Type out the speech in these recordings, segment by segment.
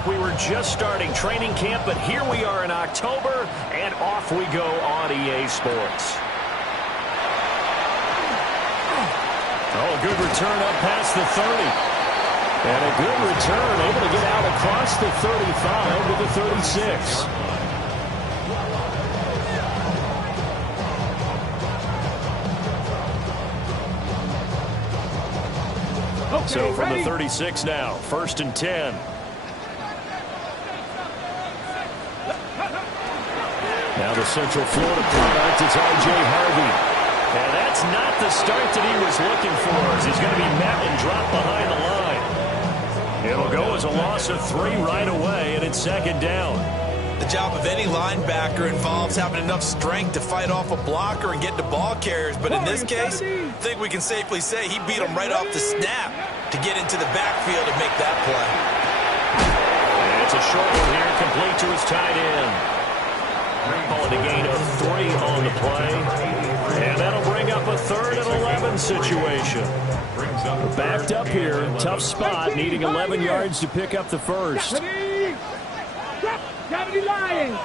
like we were just starting training camp, but here we are in October, and off we go on EA Sports. Oh, a good return up past the 30. And a good return, able to get out across the 35 to the 36. Okay, so from ready? the 36 now, 1st and 10. Now the Central Florida product is R.J. Harvey. And that's not the start that he was looking for, as he's going to be met and dropped behind the line. It'll go as a loss of 3 right away, and it's 2nd down. The job of any linebacker involves having enough strength to fight off a blocker and get to ball carriers. But in this case, I think we can safely say he beat him right off the snap to get into the backfield and make that play. And it's a short one here, complete to his tight end. Calling a gain of 3 on the play. And that'll bring up a 3rd and 11 situation. Backed up here, tough spot, needing 11 yards to pick up the first. Gravity Lions.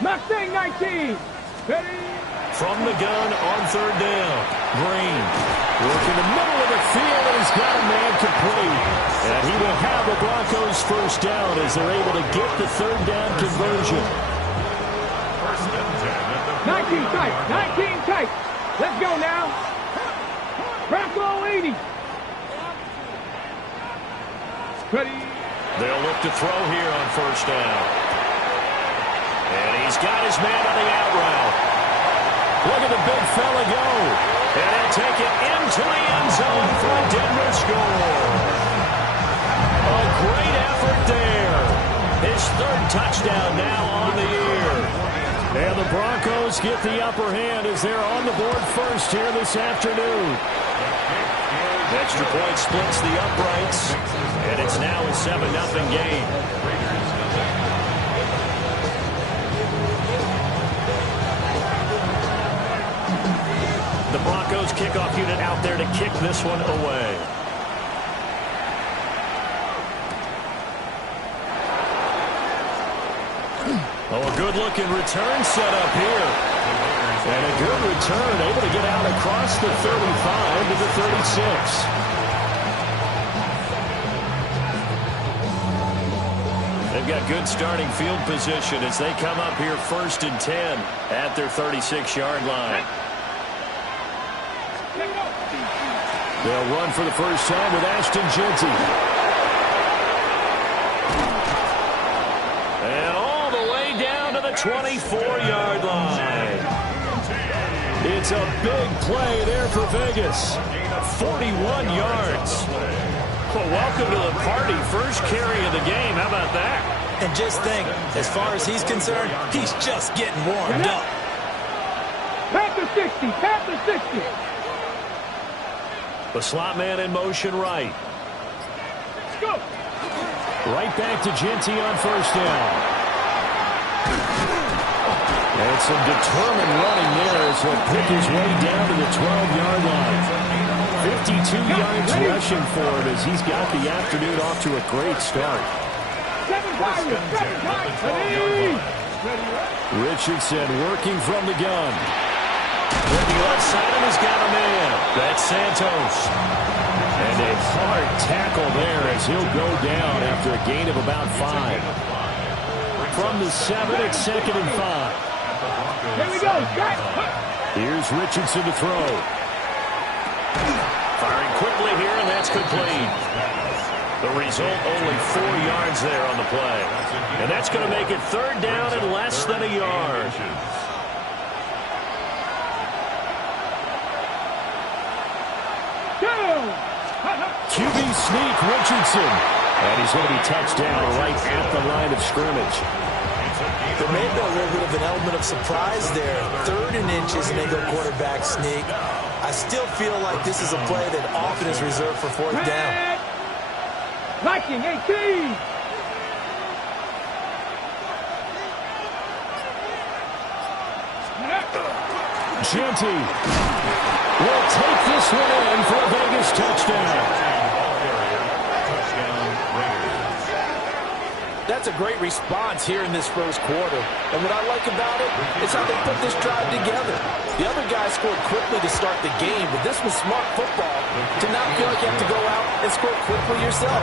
Mustang 19. Ready? From the gun on 3rd down. Green working the middle of the field, and he's got a man complete. And he will have the Broncos first down as they're able to get the 3rd down conversion. 19 tight. 19 tight. Let's go now. Bronco 80. Ready? They'll look to throw here on 1st down. And he's got his man on the out route. Look at the big fella go. And he'll take it into the end zone for a Denver score. A great effort there. His 3rd touchdown now on the year. And the Broncos get the upper hand as they're on the board first here this afternoon. Extra point splits the uprights, and it's now a 7-0 game. The Broncos kickoff unit out there to kick this one away. Oh, a good-looking return set up here. And a good return, able to get out across the 35 to the 36. They've got good starting field position as they come up here 1st and 10 at their 36-yard line. They'll run for the first time with Ashton Jeanty. And all the way down to the 24-yard line. It's a big play there for Vegas. 41 yards. Well, welcome to the party. First carry of the game. How about that? And just think, as far as he's concerned, he's just getting warmed up. Panther 60. Panther 60. The slot man in motion right. Let's go. Right back to Jeanty on 1st down. And some determined running there as he'll pick his way down to the 12-yard line. 52 yards rushing for him as he's got the afternoon off to a great start. 7 times. Ready? Richardson working from the gun. To the left side, and he's got a man. That's Santos. And a hard tackle there as he'll go down after a gain of about 5. From the 7, it's 2nd and 5. Here we go. Here's Richardson to throw. Firing quickly here, and that's complete. The result, only 4 yards there on the play. And that's going to make it 3rd down and less than a yard. QB sneak, Richardson. And he's going to be touched down right at the line of scrimmage. There may be a little bit of an element of surprise there. 3rd and inches, and they go quarterback sneak. I still feel like this is a play that often is reserved for 4th down. Viking 18. Jeanty will take this one in for a Vegas touchdown. That's a great response here in this first quarter. And what I like about it is how they put this drive together. The other guy scored quickly to start the game, but this was smart football to not feel like you have to go out and score quickly yourself.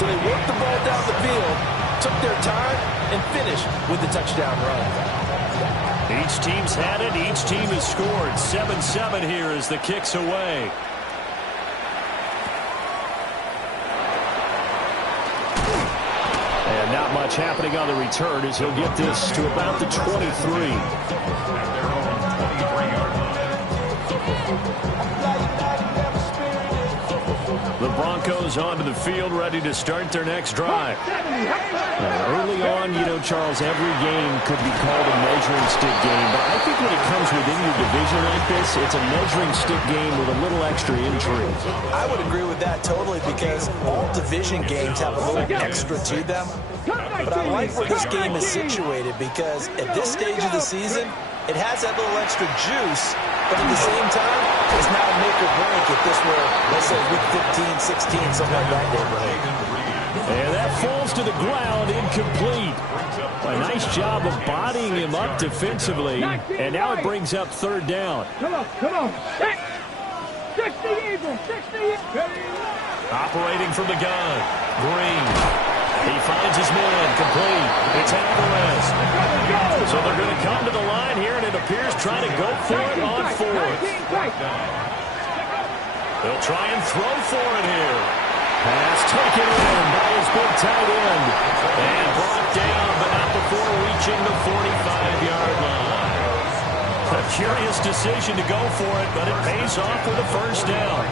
So they worked the ball down the field, took their time, and finished with the touchdown run. Each team's had it. Each team has scored. 7-7 here as the kick's away. And not much happening on the return as he'll get this to about the 23. The Broncos onto the field, ready to start their next drive. Early on, you know, Charles, every game could be called a measuring stick game. But I think when it comes within your division like this, it's a measuring stick game with a little extra intrigue. I would agree with that totally because all division games have a little extra to them. But I like where this game is situated because at this stage of the season, it has that little extra juice, but at the same time, it's not a make or break if this were, let's say, week 15, 16, something like that neighborhood. And that falls to the ground, incomplete. A nice job of bodying him up defensively, and now it brings up third down. Come on. 60 Eagles, 60 Operating from the gun, Green. He finds his man, complete. It's Alvarez. So they're going to come to the line here, and it appears trying to go for it on fourth. They'll try and throw for it here. Pass taken in by his big tight end. And brought down, but not before reaching the 45-yard line. A curious decision to go for it, but it pays off with a first down.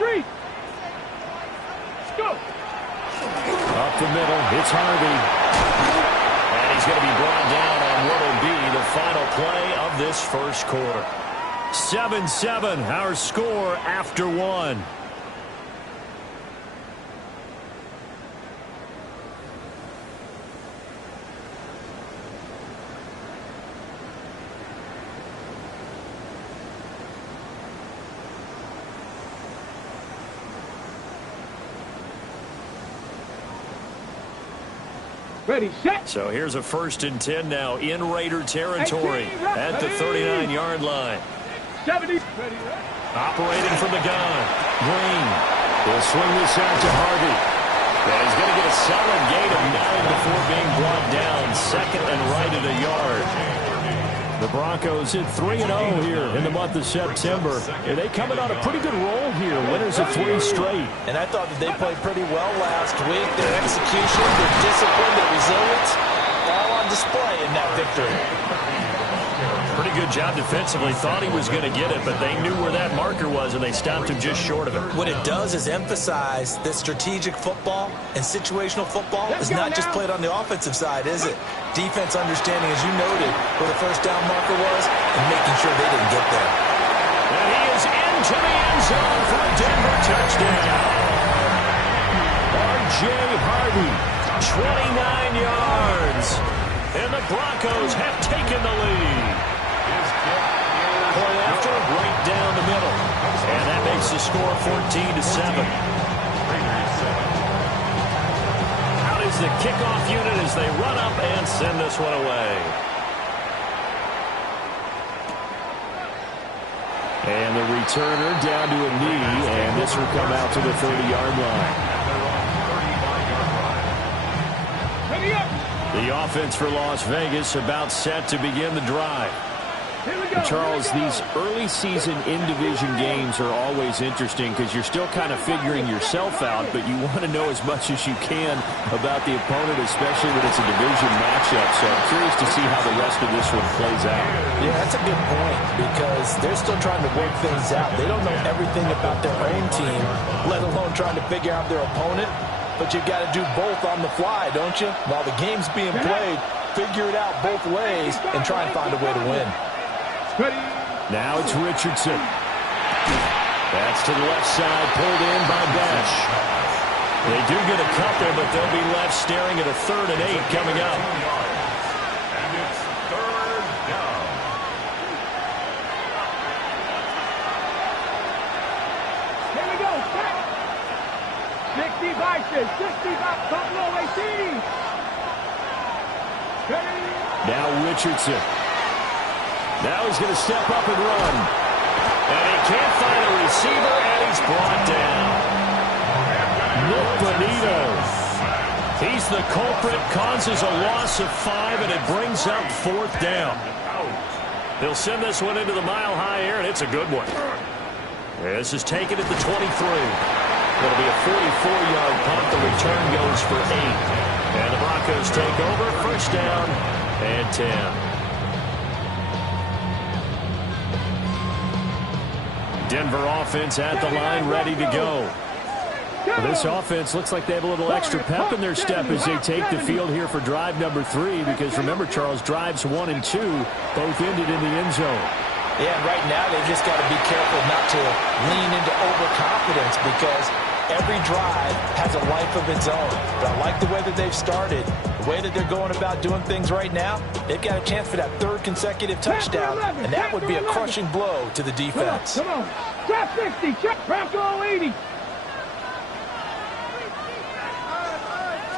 Street. Go. Up the middle, it's Harvey. And he's going to be brought down on what will be the final play of this first quarter. 7-7, our score after one. Ready, set. So here's a 1st and 10 now in Raider territory at the 39-yard line. 70. Operating from the gun, Green. He'll swing this out to Harvey. And he's going to get a solid gain of 9 before being brought down. 2nd and right at a yard. The Broncos hit 3-0 here in the month of September. And they coming on a pretty good roll here. Winners of 3 straight. And I thought that they played pretty well last week. Their execution, their discipline, their resilience, all on display in that victory. Pretty good job defensively. Thought he was going to get it, but they knew where that marker was, and they stopped him just short of it. What it does is emphasize that strategic football and situational football is not just played on the offensive side, is it? Defense understanding, as you noted, where the first down marker was and making sure they didn't get there. And he is into the end zone for a Denver touchdown. R.J. Harvey, 29 yards. And the Broncos have taken the lead. Point after, right down the middle. And that makes the score 14-7. Out is the kickoff unit as they run up and send this one away. And the returner down to a knee, and this will come out to the 30-yard line. Ready up. The offense for Las Vegas about set to begin the drive. Charles, these early season in-division games are always interesting because you're still kind of figuring yourself out, but you want to know as much as you can about the opponent, especially when it's a division matchup. So I'm curious to see how the rest of this one plays out. Yeah, that's a good point because they're still trying to work things out. They don't know everything about their own team, let alone trying to figure out their opponent. But you've got to do both on the fly, don't you? While the game's being played, figure it out both ways and try and find a way to win. Now it's Richardson. That's to the left side, pulled in by Bash. They do get a cut there, but they'll be left staring at a 3rd and 8 coming up. Now Richardson. Now he's going to step up and run. And he can't find a receiver, and he's brought down. Nick Bonito. He's the culprit, causes a loss of 5, and it brings up 4th down. They'll send this one into the mile-high air, and it's a good one. This is taken at the 23. It'll be a 44-yard punt. The return goes for 8. And the Broncos take over, 1st down and 10. Denver offense at the line, ready to go. Well, this offense looks like they have a little extra pep in their step as they take the field here for drive number 3, because remember, Charles, drives 1 and 2 both ended in the end zone. Yeah, and right now they've just got to be careful not to lean into overconfidence, because every drive has a life of its own. But I like the way that they've started, the way that they're going about doing things right now. They've got a chance for that 3rd consecutive touchdown, and that would be a crushing blow to the defense. Come on. Trap 60, check Bronco 80.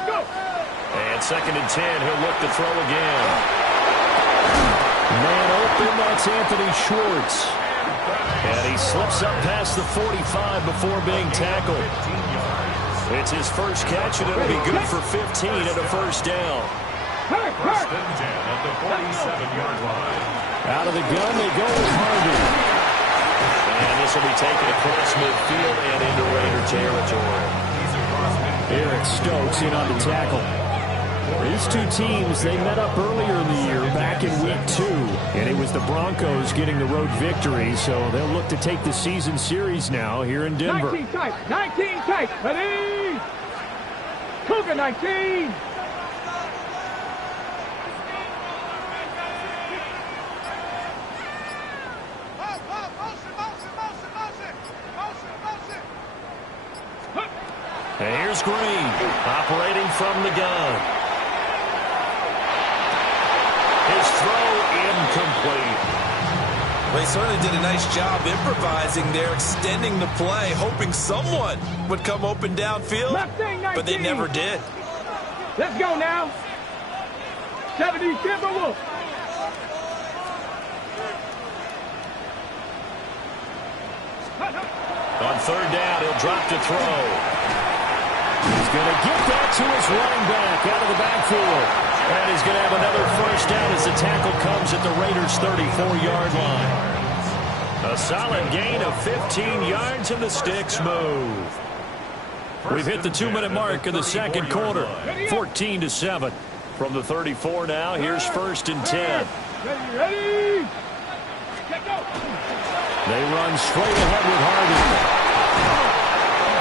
Go. And 2nd and 10, he'll look to throw again. Man open, that's Anthony Schwartz. And he slips up past the 45 before being tackled. It's his first catch, and it'll be good for 15 and a 1st down. 1st and 10 at the 47-yard line. Out of the gun, they go with Harvey. And this will be taken across midfield and into Raider territory. Eric Stokes in on the tackle. These two teams, they met up earlier in the year, back in week 2, and it was the Broncos getting the road victory, so they'll look to take the season series now here in Denver. 19 tight, ready? Cougar 19. And here's Green, operating from the gun. His throw incomplete. Well, they certainly did a nice job improvising there, extending the play, hoping someone would come open downfield, but they never did. Let's go now. 70 Timberwolves. On 3rd down, he'll drop to throw. He's going to get that to his running back out of the backfield. And he's going to have another 1st down as the tackle comes at the Raiders' 34-yard line. A solid gain of 15 yards, and the sticks move. We've hit the 2-minute mark of the 2nd quarter. 14-7. From the 34 now, here's 1st and 10. Ready? They run straight ahead with Harvey.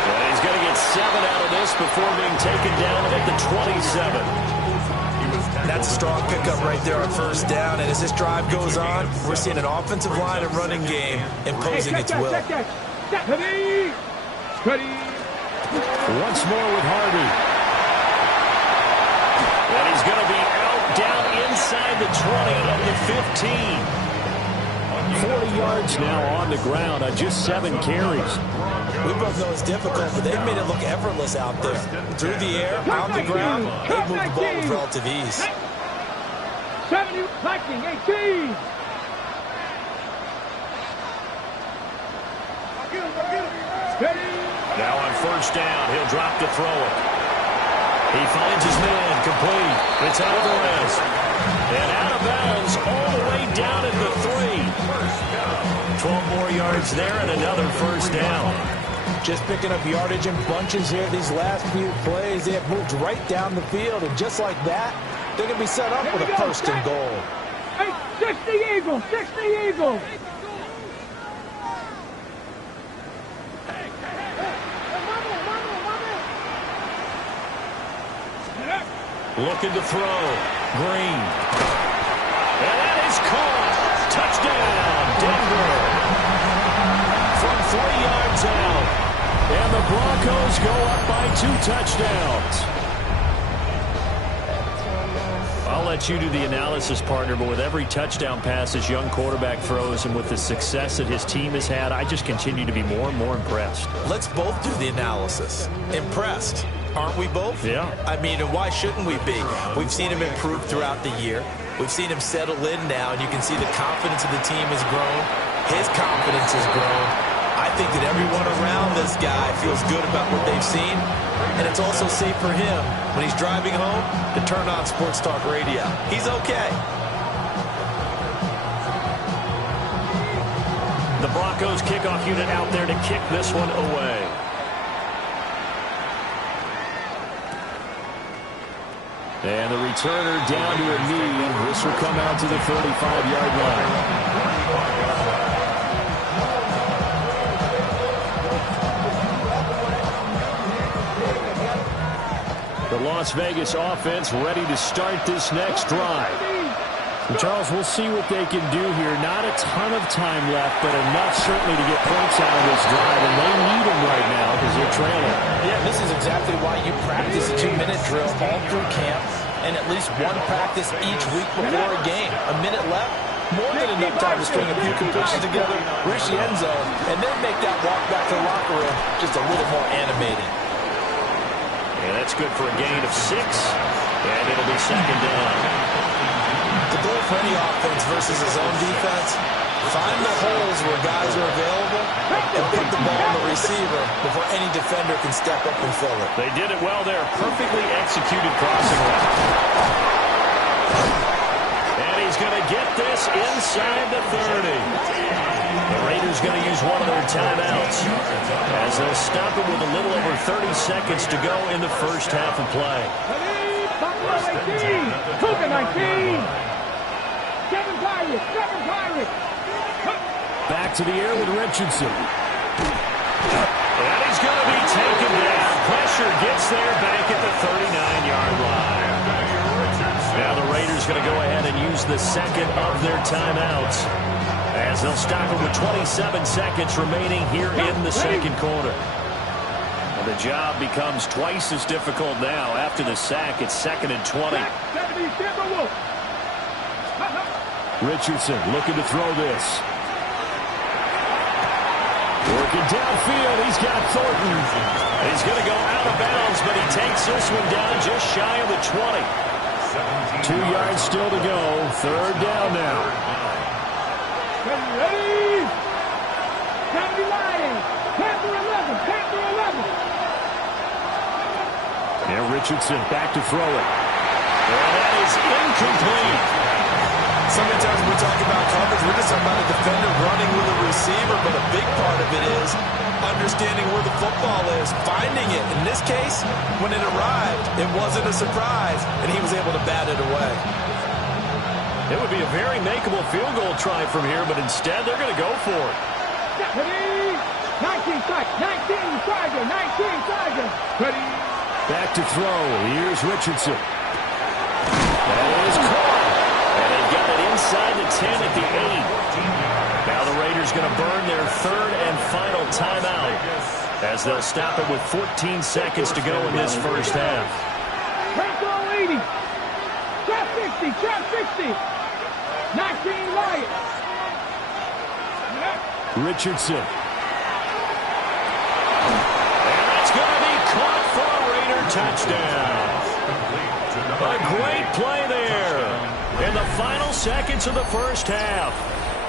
And he's going to get 7 out of this before being taken down at the 27. That's a strong pickup right there on 1st down, and as this drive goes on, we're seeing an offensive line and running game imposing its will. Ready? Once more with Harvey. And he's going to be out down inside the 20 of the 15. 40 yards now on the ground on just 7 carries. We both know it's difficult, but they've made it look effortless out there. Through the air, on the ground, they've moved the ball with relative ease. 70, 19, 18. Now on 1st down, he'll drop to throw it. He finds his man, complete. It's Alvarez. And out of bounds all the way down at the 3. 12 more yards there and another 1st down. Just picking up yardage in bunches here these last few plays. They have moved right down the field, and just like that, they're going to be set up with a 1st and goal. Hey, 60 Eagles, 60 Eagles. Looking to throw. Green. And that is caught. Touchdown, Denver. From 3 yards out. And the Broncos go up by 2 touchdowns. I'll let you do the analysis, partner, but with every touchdown pass this young quarterback throws and with the success that his team has had, I just continue to be more and more impressed. Let's both do the analysis. Impressed. Aren't we both? Yeah. I mean, and why shouldn't we be? We've seen him improve throughout the year. We've seen him settle in now, and you can see the confidence of the team has grown. His confidence has grown. I think that everyone around this guy feels good about what they've seen, and it's also safe for him when he's driving home to turn on Sports Talk Radio. He's okay. The Broncos kickoff unit out there to kick this one away. And the returner down to a knee. This will come out to the 35-yard line. The Las Vegas offense ready to start this next drive. And Charles, we'll see what they can do here. Not a ton of time left, but enough certainly to get points out of this drive. And they need them right now because they're trailing. Yeah, this is exactly why you practice a 2-minute drill all through camp and at least one practice each week before a game. A minute left, more than enough time to string a few completions together, reach the end zone, and then make that walk back to the locker room just a little more animated. And that's good for a gain of 6, and it'll be second down. The goal for any offense versus his own defense, find the holes where guys are available and put the ball on the receiver before any defender can step up and fill it. They did it well there. Perfectly executed crossing route. And he's going to get this inside the 30. The Raiders going to use one of their timeouts as they'll stop it with a little over 30 seconds to go in the first half of play. Buffalo 18, Puka 19, 7 Pirates. Back to the air with Richardson. And he's going to be taken down. Pressure gets there back at the 39-yard line. Now the Raiders going to go ahead and use the second of their timeouts as they'll stop it with 27 seconds remaining here in the second quarter. And the job becomes twice as difficult now. After the sack, it's 2nd and 20. Richardson looking to throw this. Working downfield, he's got Thornton. He's going to go out of bounds, but he takes this one down just shy of the 20. 2 yards still to go. Third down now. Ready? County Lions. Panther 11. And Richardson back to throw it. And that is incomplete. So many times when we talk about coverage, we're just talking about a defender running with a receiver, but a big part of it is understanding where the football is, finding it. In this case, when it arrived, it wasn't a surprise, and he was able to bat it away. It would be a very makeable field goal try from here, but instead they're going to go for it. 19 Tiger. Ready? Back to throw. Here's Richardson. That is caught. And they've got it inside the 10 at the 8. Now the Raiders going to burn their third and final timeout as they'll stop it with 14 seconds to go in this first half. Panther 80. Trap 60. 19 Lions. Richardson. And that's going to be caught for a Raider touchdown. A great play there in the final seconds of the first half.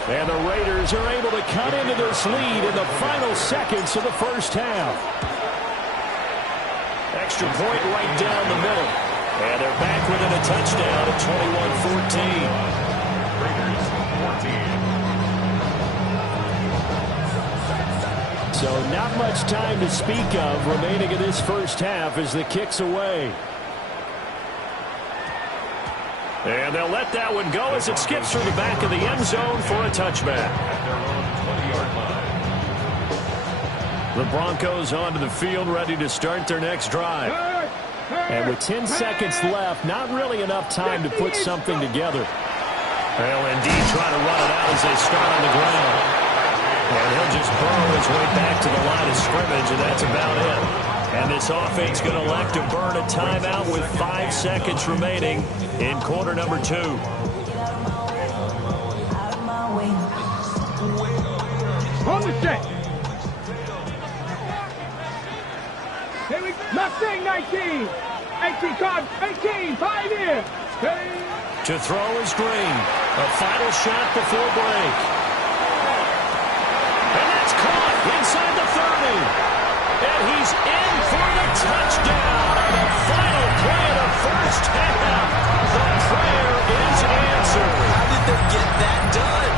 And the Raiders are able to cut into this lead in the final seconds of the first half. Extra point right down the middle. And they're back within a touchdown at 21-14. So not much time to speak of remaining in this first half as the kick's away. And they'll let that one go as it skips through the back of the end zone for a touchback. The Broncos onto the field ready to start their next drive. And with 10 seconds left, not really enough time to put something together. They'll indeed try to run it out as they start on the ground. And he'll just burrow his way back to the line of scrimmage, and that's about it. And this offense going to elect to burn a timeout with 5 seconds remaining in quarter number 2. On the set. Here we go. Mustang 19. 18 card. 18. 5 here. To throw is Green. A final shot before break. And that's caught inside the 30. And he's in for the touchdown on the final play of the first half. The prayer is answered. How did they get that done?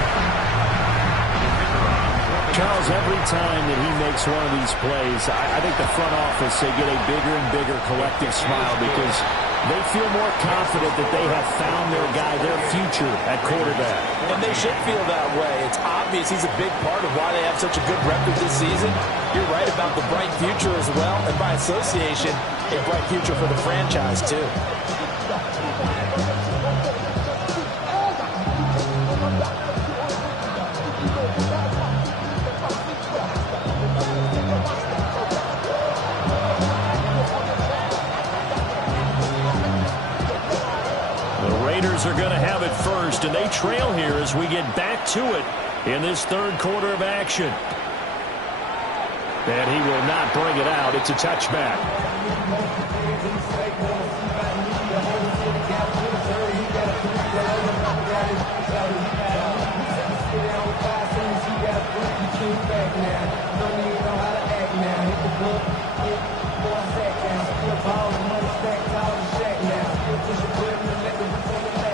Charles, every time that he makes one of these plays, I think the front office, they get a bigger and bigger collective smile because they feel more confident that they have found their guy, their future at quarterback. And they should feel that way. It's obvious he's a big part of why they have such a good record this season. You're right about the bright future as well, and by association, a bright future for the franchise too. Are going to have it first, and they trail here as we get back to it in this third quarter of action. And he will not bring it out. It's a touchback.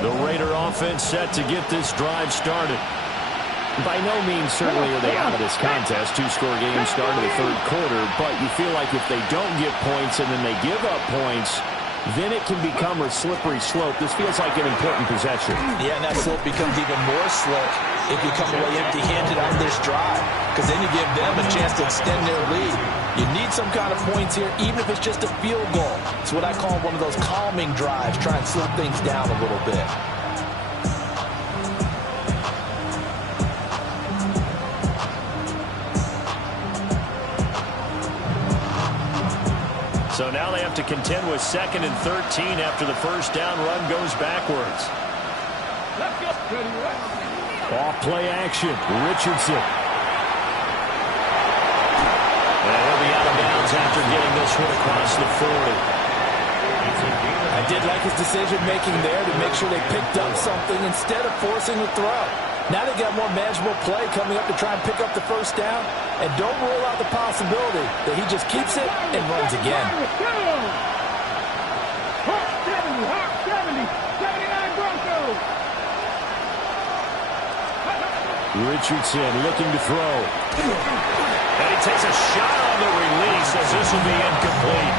The Raider offense set to get this drive started. By no means certainly are they out of this contest. Two-score game start of the third quarter, but you feel like if they don't get points and then they give up points, then it can become a slippery slope. This feels like an important possession. Yeah, and that slope becomes even more slick if you come away empty-handed on this drive, because then you give them a chance to extend their lead. You need some kind of points here, even if it's just a field goal. It's what I call one of those calming drives, try and slow things down a little bit. So now they have to contend with 2nd and 13 after the first down run goes backwards. Off play action. Richardson. And he'll be out of bounds after getting this one across the 40. I did like his decision-making there to make sure they picked up something instead of forcing the throw. Now they got more manageable play coming up to try and pick up the first down. And don't rule out the possibility that he just keeps it and runs again. Hawk 70, 79 Broncos. Richardson looking to throw. And he takes a shot on the release as this will be incomplete.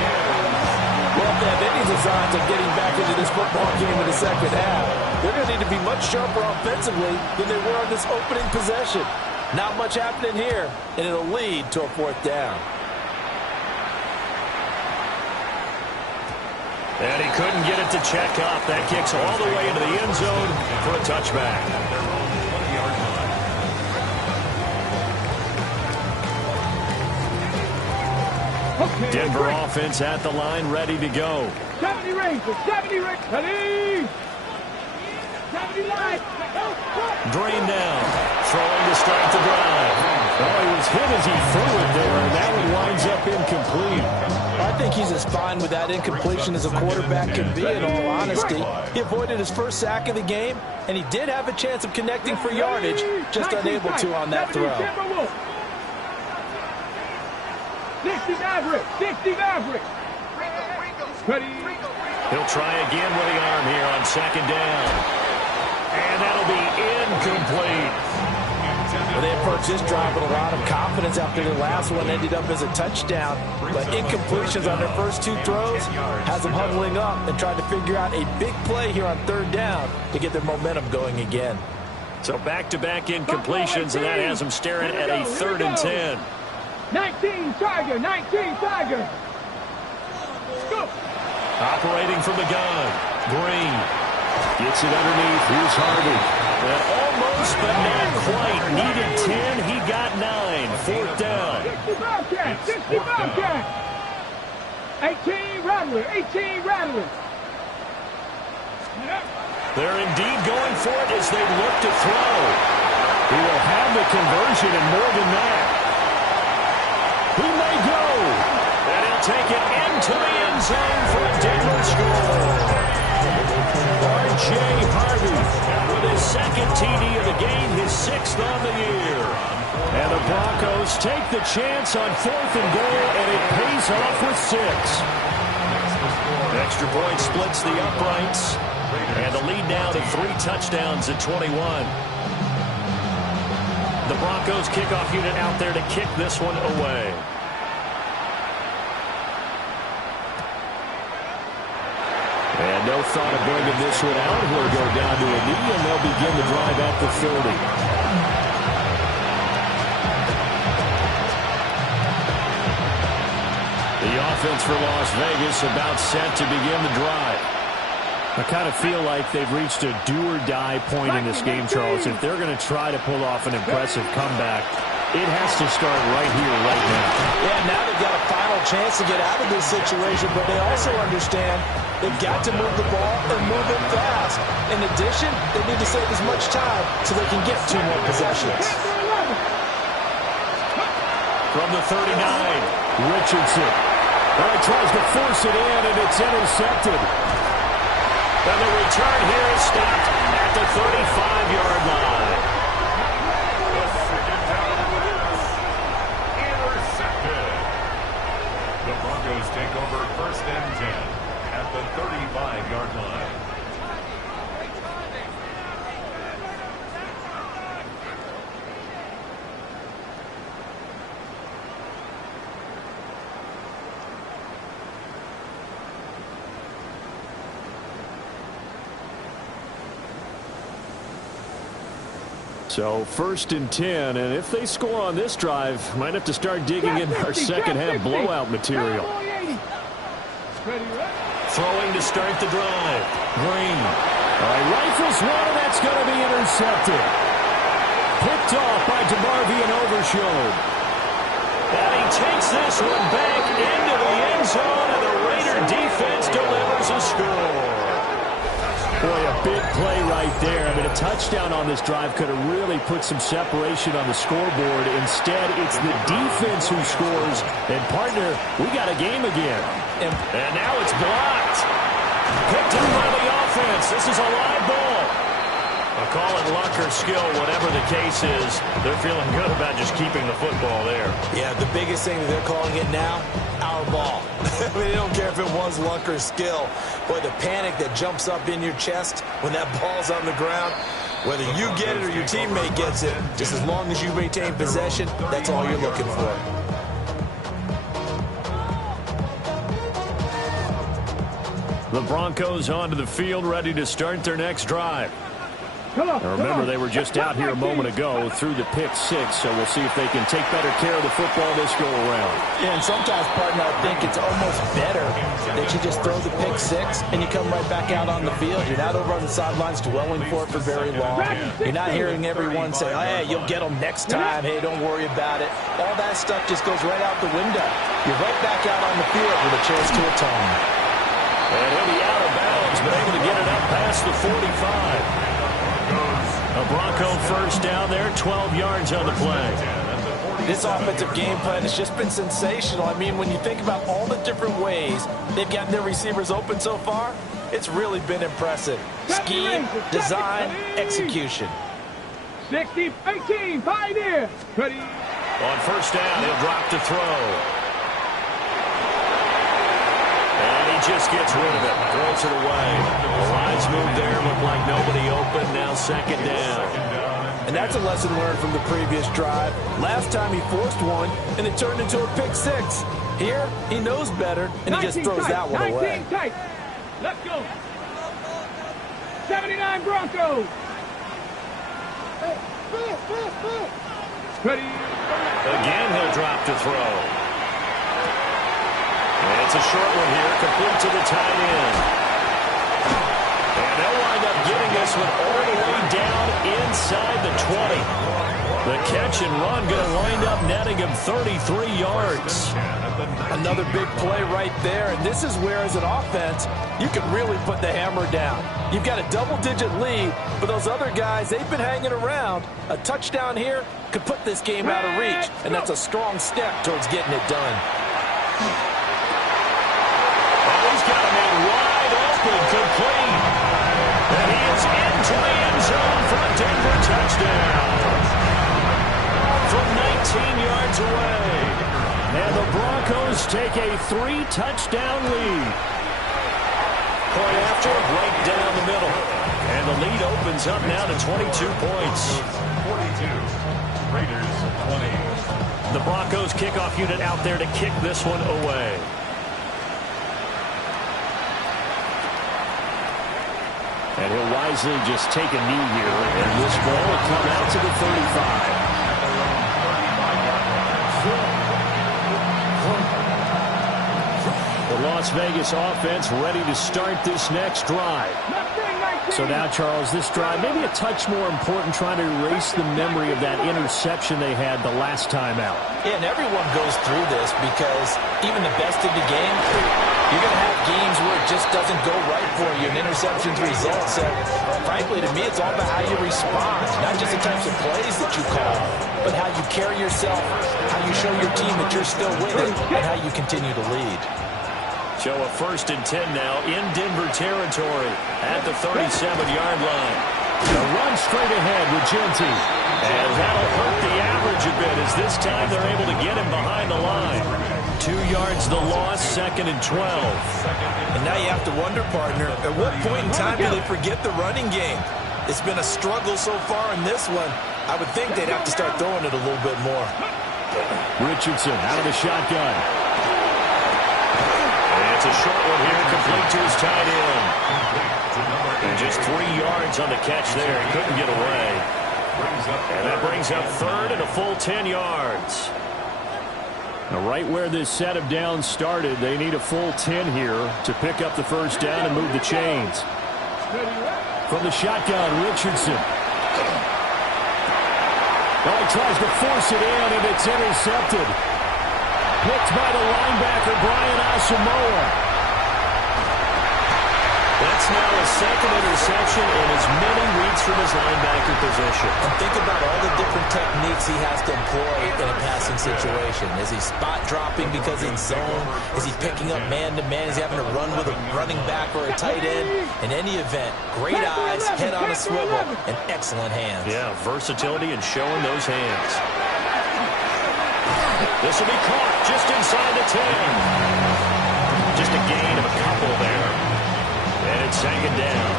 Well, if they have any designs of getting back into this football game in the second half, they're going to need to be much sharper offensively than they were on this opening possession. Not much happening here, and it'll lead to a 4th down. And he couldn't get it to check up. That kicks all the way into the end zone for a touchback. Denver offense at the line, ready to go. 70 Rangers, 70 Rangers, ready! 70 live. Green down, throwing to start the drive. Oh, he was hit as he threw it there, and that one winds up incomplete. I think he's as fine with that incompletion as a quarterback can be, in all honesty. He avoided his first sack of the game, and he did have a chance of connecting for yardage, just unable to on that throw. 60 Maverick, 60 Maverick. Ready. He'll try again with the arm here on 2nd down. And that'll be incomplete. Well, they approached this drive with a lot of confidence after their last one ended up as a touchdown. But incompletions on their first 2 throws has them huddling up and trying to figure out a big play here on 3rd down to get their momentum going again. So back-to-back incompletions, and that has them staring at a 3rd and 10. 19 Tiger, 19 Tiger. Go. Operating from the gun, Green gets it underneath. Here's Harvey. And almost, but not quite. Needed 10. He got 9. 4th down. 60 Bobcat, 60 Bobcat. 18 Rattler, 18 Rattler. They're indeed going for it as they look to throw. He will have the conversion and more than that. He may go. And he'll take it into the end zone for a Denver score. R.J. second TD of the game, his 6th on the year. And the Broncos take the chance on 4th and goal, and it pays off with 6. Extra point splits the uprights, and the lead now to 3 touchdowns at 21. The Broncos kickoff unit out there to kick this one away. And no thought of bringing this one out. He'll go down to a knee, and they'll begin the drive at the 30. The offense for Las Vegas about set to begin the drive. I kind of feel like they've reached a do-or-die point in this game, Charles. If they're going to try to pull off an impressive comeback, it has to start right here, right now. Yeah, now they've got a final chance to get out of this situation, but they also understand they've got to move the ball and move it fast. In addition, they need to save as much time so they can get 2 more possessions. From the 39, Richardson. Well, he tries to force it in, and it's intercepted. And the return here is stopped at the 35-yard line. Intercepted. The Broncos take over 1st and 10 at the 35-yard line. So 1st and 10, and if they score on this drive, might have to start digging into our second half blowout material. Throwing to start the drive. Green. All right, rifles one, and that's going to be intercepted. Picked off by DeMarvie and Overshown. And he takes this one back into the end zone, and the Raider defense delivers a score. Boy, a big play right there. I mean, a touchdown on this drive could have really put some separation on the scoreboard. Instead, it's the defense who scores. And, partner, we got a game again. And now it's blocked. Picked up by the offense. This is a live ball. I'll call it luck or skill, whatever the case is. They're feeling good about just keeping the football there. Yeah, the biggest thing that they're calling it now, our ball. I mean, they don't care if it was luck or skill. Boy, the panic that jumps up in your chest when that ball's on the ground, whether you get it or your teammate gets it, just as long as you maintain possession, that's all you're looking for. The Broncos onto the field, ready to start their next drive. Now remember, they were just out here a moment ago through the pick 6, so we'll see if they can take better care of the football this go around. Yeah, and sometimes, partner, I think it's almost better that you just throw the pick 6 and you come right back out on the field. You're not over on the sidelines dwelling for it for very long. You're not hearing everyone say, oh, hey, you'll get them next time. Hey, don't worry about it. All that stuff just goes right out the window. You're right back out on the field with a chance to atone. And he'll be out of bounds, but able to get it up past the 45. A Bronco first down there, 12 yards on the play. This offensive game plan has just been sensational. I mean, when you think about all the different ways they've gotten their receivers open so far, it's really been impressive. Scheme, design, execution. 60, 18, Pioneer. Ready. On first down, he'll drop to throw. Just gets rid of it, throws it away. The lines moved there, looked like nobody open, now second down. And that's a lesson learned from the previous drive. Last time he forced one, and it turned into a pick 6. Here, he knows better, and he just throws that one away. 19 tight. Let's go. 79 Broncos. Ready. Again, he'll drop to throw. And it's a short one here, complete to the tight end. And they'll wind up getting this one all the way down inside the 20. The catch and run going to wind up netting him 33 yards. Another big play right there, and this is where, as an offense, you can really put the hammer down. You've got a double-digit lead, but those other guys, they've been hanging around. A touchdown here could put this game out of reach, and that's a strong step towards getting it done. He's got a man wide open, complete. And he is into the end zone for a And the Broncos take a 3-touchdown lead. Point after, right down the middle. And the lead opens up now to 22 points. 42. Raiders 20. The Broncos kickoff unit out there to kick this one away. And he'll wisely just take a knee here. And this ball will come out to the 35. The Las Vegas offense ready to start this next drive. So now, Charles, this drive maybe a touch more important, trying to erase the memory of that interception they had the last time out. Yeah, and everyone goes through this because even the best of the game, you're going to have games where it just doesn't go right for you, and interceptions result. So, frankly, to me, it's all about how you respond, not just the types of plays that you call, but how you carry yourself, how you show your team that you're still with it, and how you continue to lead. Show a 1st and 10 now in Denver territory at the 37-yard line. A run straight ahead with Genty. And that'll hurt the average a bit as this time they're able to get him behind the line. 2 yards the loss, 2nd and 12. And now you have to wonder, partner, at what point in time do they forget the running game? It's been a struggle so far in this one. I would think they'd have to start throwing it a little bit more. Richardson out of the shotgun. It's a short one here, complete to his tight end. And just 3 yards on the catch there. He couldn't get away. And that brings up 3rd and a full 10 yards. Now, right where this set of downs started, they need a full 10 here to pick up the first down and move the chains. From the shotgun, Richardson. Now he tries to force it in, and it's intercepted. Picked by the linebacker, Brian Asamoah. That's now a 2nd interception and as many reads from his linebacker position. And think about all the different techniques he has to employ in a passing situation. Is he spot dropping because he's zone? Is he picking up man-to-man? Is he having to run with a running back or a tight end? In any event, great eyes, head on a swivel, and excellent hands. Yeah, versatility and showing those hands. This will be caught just inside the 10. Just a gain of a couple there. And it's 2nd down.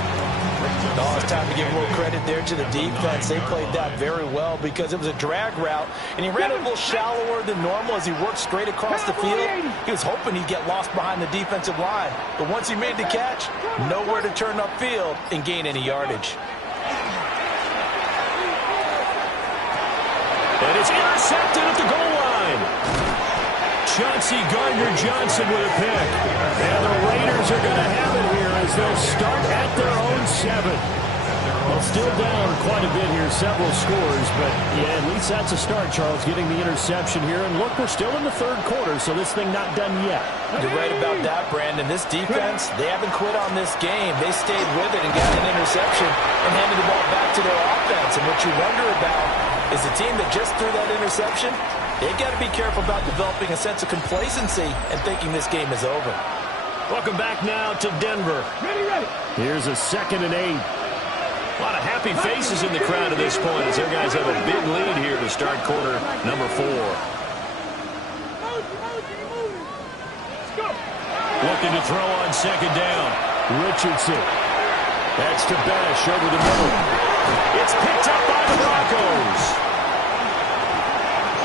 Oh, it's time to give a little credit there to the defense. They played that very well because it was a drag route, and he ran a little shallower than normal as he worked straight across the field. He was hoping he'd get lost behind the defensive line. But once he made the catch, nowhere to turn upfield and gain any yardage. And it's intercepted at the goal line. Chauncey Gardner-Johnson with a pick. And the Raiders are going to have it here as they'll start at their own 7. Well, still down quite a bit here, several scores, but yeah, at least that's a start, Charles, getting the interception here. And look, we're still in the 3rd quarter, so this thing not done yet. You're right about that, Brandon. This defense, they haven't quit on this game. They stayed with it and got an interception and handed the ball back to their offense. And what you wonder about is the team that just threw that interception, they've got to be careful about developing a sense of complacency and thinking this game is over. Welcome back now to Denver. Here's a 2nd and 8. A lot of happy faces in the crowd at this point as their guys have a big lead here to start quarter number 4. Looking to throw on 2nd down. Richardson. That's to Bash over the middle. It's picked up by the Broncos.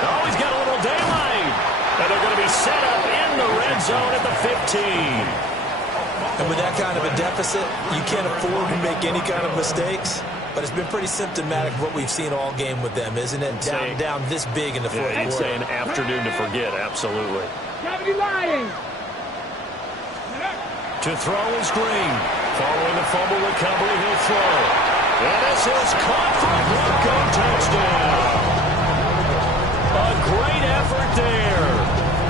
Oh, he's got a little daylight. And they're going to be set up in the red zone at the 15. And with that kind of a deficit, you can't afford to make any kind of mistakes. But it's been pretty symptomatic of what we've seen all game with them, isn't it? Down this big in the 4th quarter. I'd say an afternoon to forget, absolutely. To throw is Green. Following the fumble recovery, he'll throw. And this is caught for a Bronco touchdown. A great effort there.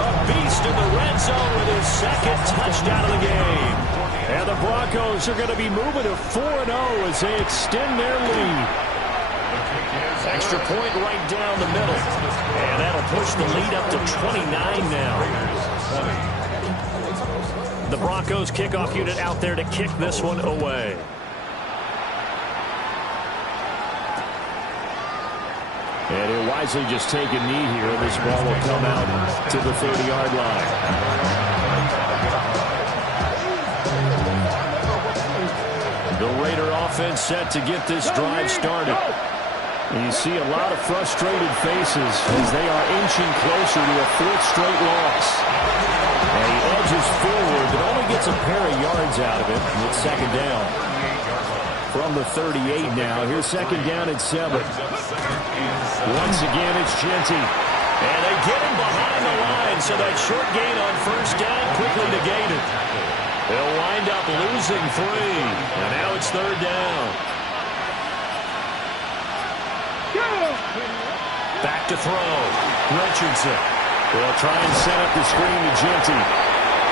A beast in the red zone with his 2nd touchdown of the game. And the Broncos are going to be moving to 4-0 as they extend their lead. Extra point right down the middle. And that'll push the lead up to 29 now. The Broncos kickoff unit out there to kick this one away. And he'll wisely just take a knee here. This ball will come out to the 30-yard line. The Raider offense set to get this drive started. And you see a lot of frustrated faces as they are inching closer to a fourth straight loss. And he edges forward, but only gets a pair of yards out of it. And it's second down. From the 38 now. Here's second down at 7. Once again, it's Genty. And they get him behind the line, so that short gain on first down quickly negated. They'll wind up losing 3. And now it's third down. Back to throw. Richardson. They'll try and set up the screen to Genty.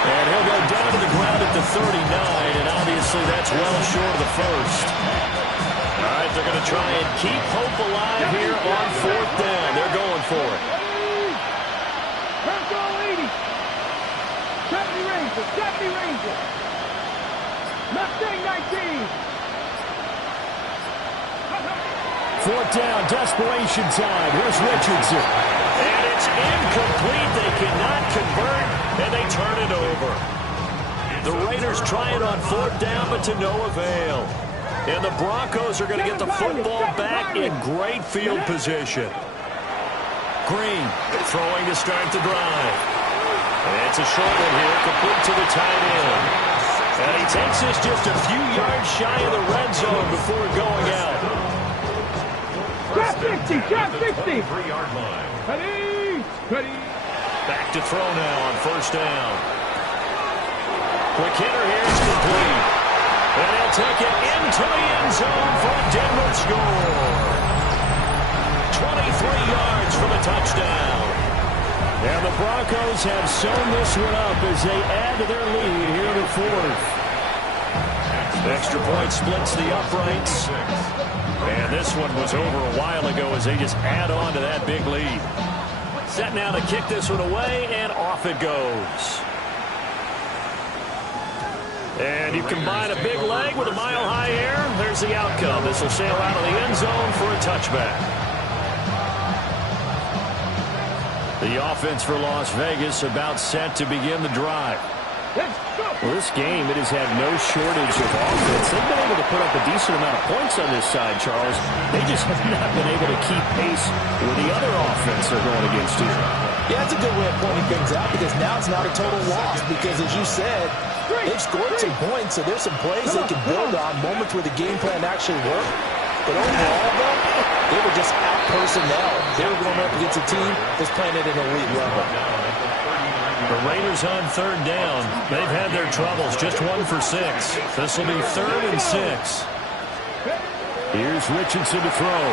And he'll go down to the ground at the 39, and obviously that's well short of the first. All right, they're going to try and keep hope alive here on fourth down. They're going for it. First goal 80. 70 Rangers, 70 Rangers. Mustang 19. Fourth down, desperation time. Here's Richardson. And it's incomplete. They cannot convert, and they turn it over. The Raiders try it on fourth down, but to no avail. And the Broncos are going to get the football back in great field position. Green throwing to start the drive. And it's a short one here, complete to the tight end. And he takes this just a few yards shy of the red zone before going out. Drop 60, drop 60. 3-yard line. Ready. Back to throw now on first down. Quick hitter here, it's complete. And they'll take it into the end zone for a Denver score. 23 yards for the touchdown. And the Broncos have sewn this one up as they add to their lead here in the fourth. Extra point splits the uprights. And this one was over a while ago as they just add on to that big lead. Set now to kick this one away, and off it goes. And you combine a big leg with a mile-high air, there's the outcome. This will sail out of the end zone for a touchback. The offense for Las Vegas about set to begin the drive. Well, this game, it has had no shortage of offense. They've been able to put up a decent amount of points on this side, Charles. They just have not been able to keep pace with the other offense they're going against here. Yeah, that's a good way of pointing things out because now it's not a total loss because, as you said, they've scored some points, so there's some plays they can build on, moments where the game plan actually worked. But overall, though, they were just out-personnel. They were going up against a team that's playing at an elite level. The Raiders on third down. They've had their troubles, just 1 for 6. This will be 3rd and 6. Here's Richardson to throw.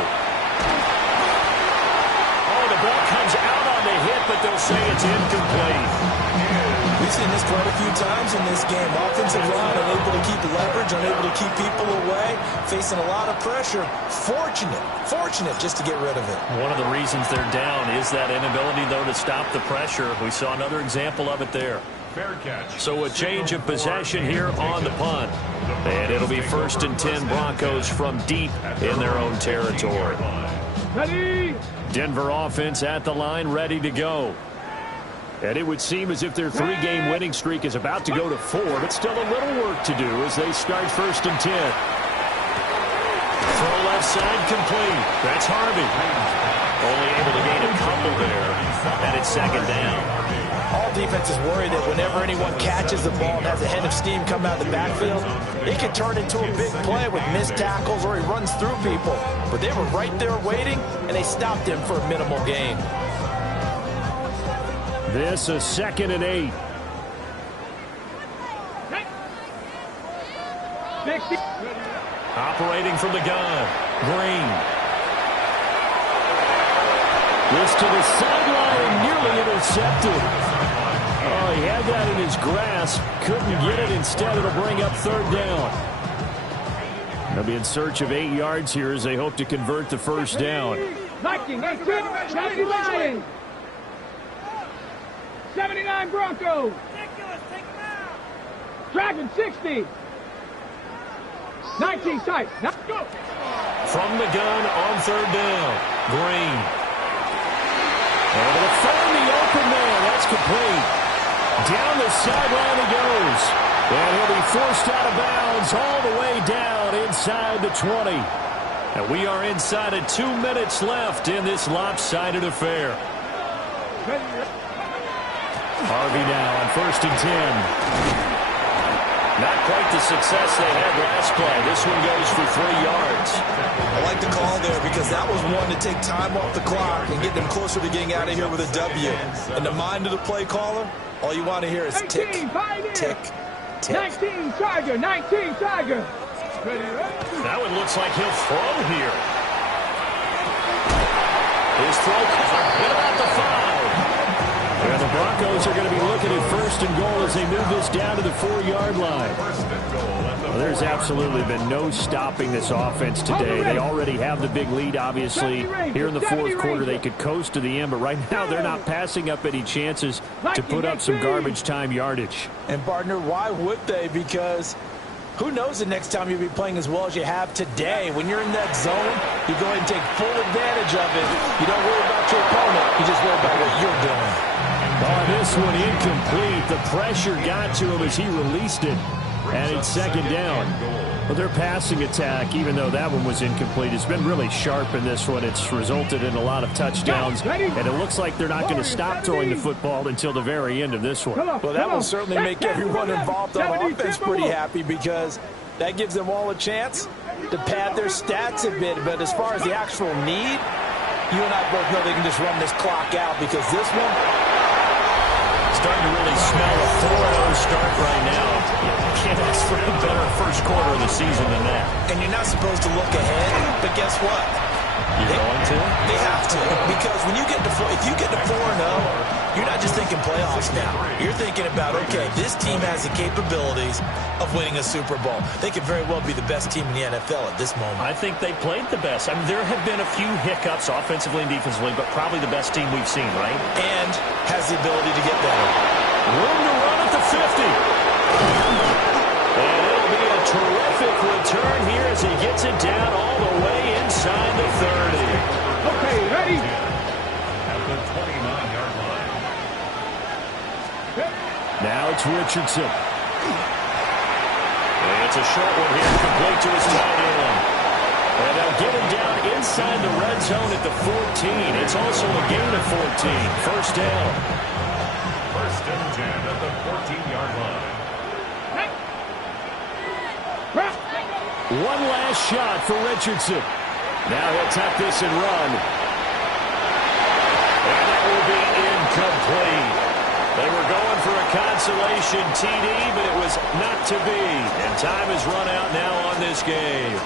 Oh, the ball comes out on the hit, but they'll say it's incomplete. We've seen this quite a few times in this game. Offensive line unable to keep leverage, unable to keep people away, facing a lot of pressure. Fortunate just to get rid of it. One of the reasons they're down is that inability, though, to stop the pressure. We saw another example of it there. Fair catch. So a change of possession here on the punt. And it'll be 1st and 10 Broncos from deep in their own territory. Ready. Denver offense at the line, ready to go. And it would seem as if their 3-game winning streak is about to go to 4, but still a little work to do as they start 1st and 10. Throw left side complete. That's Harvey. Only able to gain a couple there. And it's 2nd down. All defenses worry that whenever anyone catches the ball and has a head of steam come out of the backfield, it can turn into a big play with missed tackles or he runs through people. But they were right there waiting, and they stopped him for a minimal gain. This is 2nd and 8. 60. Operating from the gun. Green. This to the sideline and nearly intercepted. Oh, he had that in his grasp. Couldn't get it. Instead, it'll bring up 3rd down. They'll be in search of 8 yards here as they hope to convert the 1st down. Viking, 79. 79 Broncos. Dragon 60. 19 tight. Now go. From the gun on 3rd down. Green. Able to find the open man. That's complete. Down the sideline he goes. And he'll be forced out of bounds all the way down inside the 20. And we are inside of 2 minutes left in this lopsided affair. Harvey now on 1st and 10. Not quite the success they had last play. This one goes for 3 yards. I like the call there because that was one to take time off the clock and get them closer to getting out of here with a W. In the mind of the play caller, all you want to hear is tick, tick, tick. 19 Tiger, 19 Tiger. That one looks like he'll throw here. His throw caught. What about the 5? And the Broncos are going to be looking at 1st and goal as they move this down to the 4-yard line. Well, there's absolutely been no stopping this offense today. They already have the big lead, obviously. Here in the 4th quarter, they could coast to the end, but right now they're not passing up any chances to put up some garbage time yardage. And, partner, why would they? Because who knows the next time you'll be playing as well as you have today. When you're in that zone, you go ahead and take full advantage of it. You don't worry about your opponent. You just worry about what you're doing. On this one, incomplete. The pressure got to him as he released it. And it's 2nd down. But their passing attack, even though that one was incomplete, has been really sharp in this one. It's resulted in a lot of touchdowns. And it looks like they're not going to stop throwing the football until the very end of this one. Well, that will certainly make everyone involved on offense pretty happy because that gives them all a chance to pad their stats a bit. But as far as the actual need, you and I both know they can just run this clock out because this one, starting to really smell a 4-0 start right now. Can't ask for a better first quarter of the season than that. And you're not supposed to look ahead, but guess what? You're going to? They have to. Because when you get to if you get to 4-0, you're not just thinking playoffs now. You're thinking about, okay, this team has the capabilities of winning a Super Bowl. They could very well be the best team in the NFL at this moment. I think they played the best. I mean, there have been a few hiccups offensively and defensively, but probably the best team we've seen, right? And has the ability to get better. Room to run at the 50. And it'll be a terrific return here as he gets it down all the way inside the 30. Okay, ready? At the 29-yard line. Now it's Richardson. And it's a short one here, complete to his tight end. And they'll get him down inside the red zone at the 14. It's also a gain of 14. First down. 1st and 10 at the 14-yard line. One last shot for Richardson. Now he'll tuck this and run. And that will be incomplete. They were going for a consolation TD, but it was not to be. And time has run out now on this game.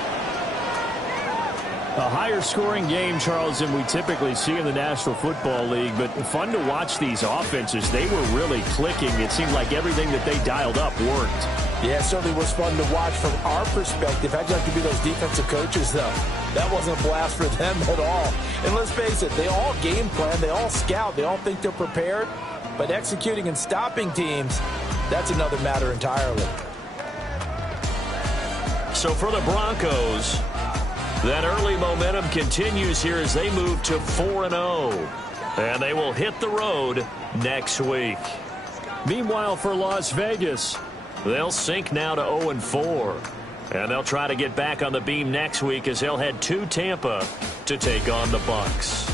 A higher scoring game, Charles, than we typically see in the National Football League, but fun to watch these offenses. They were really clicking. It seemed like everything that they dialed up worked. yeah, it certainly was fun to watch from our perspective. How'd you like to be those defensive coaches, though? That wasn't a blast for them at all. And let's face it, they all game plan, they all scout, they all think they're prepared, but executing and stopping teams, that's another matter entirely. So for the Broncos, that early momentum continues here as they move to 4-0. And they will hit the road next week. Meanwhile, for Las Vegas, they'll sink now to 0-4. And they'll try to get back on the beam next week as they'll head to Tampa to take on the Bucs.